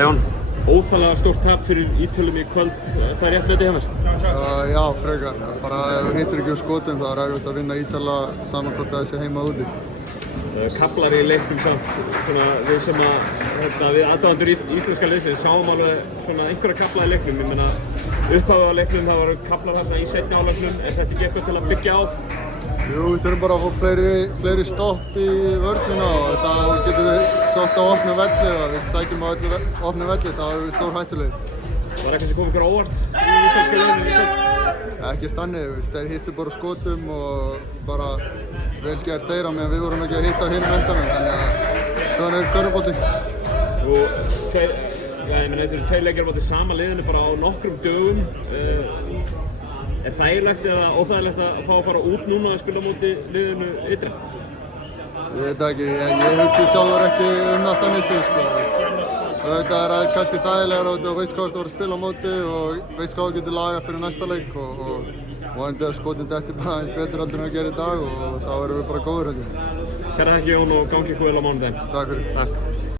Jón, óþarlega stórt tap fyrir Ítölum í kvöld, það rétt með þetta hjá mér? Já, frekar. Bara ef þú hittir ekki skotum þá er erfitt að vinna Ítala saman hvort það sé heima úti. Kaflar í leiknum samt, svona við sem við aðdáendur íslenska liðsins sáum alveg svona einhverja kafla í leiknum. Ég meina, upphafið á leiknum, það voru kaflar hérna í seinni hálfleiknum, er þetta ekki eitthvað til að byggja á? Jú, við þurfum bara að fá fleiri stopp í vörnina og þá getum við sótt á opna velli og við sækjum á opna velli, þá erum við stór hættulegir. Var eitthvað sem kom ykkur á óvart í ítalska liðinu? Ekkert þannig, þeir hittu bara skotum og bara vel gert þeirra meðan við vorum ekki að hitta á hinum endanum, þannig að svona er körfuboltinn. Og þetta eru tveir leikir á móti sama liðinu bara á nokkrum dögum. Er þægilegt eða óþægilegt að fá að fara út núna að spila á móti liðinu ytra? Ég veit ekki, ég hugsi sjálfur ekki það þannig séð sko. Þetta er kannski þægilegar og þú veist hvað þú voru að spila á móti og veist hvað þú getur lagað fyrir næsta leik og vonandi að skotin detti bara aðeins betur heldur en að gera í dag og þá erum við bara góður. Kæra þakki Jón og gangi ykkur vel á mánudaginn. Takk fyrir. Takk.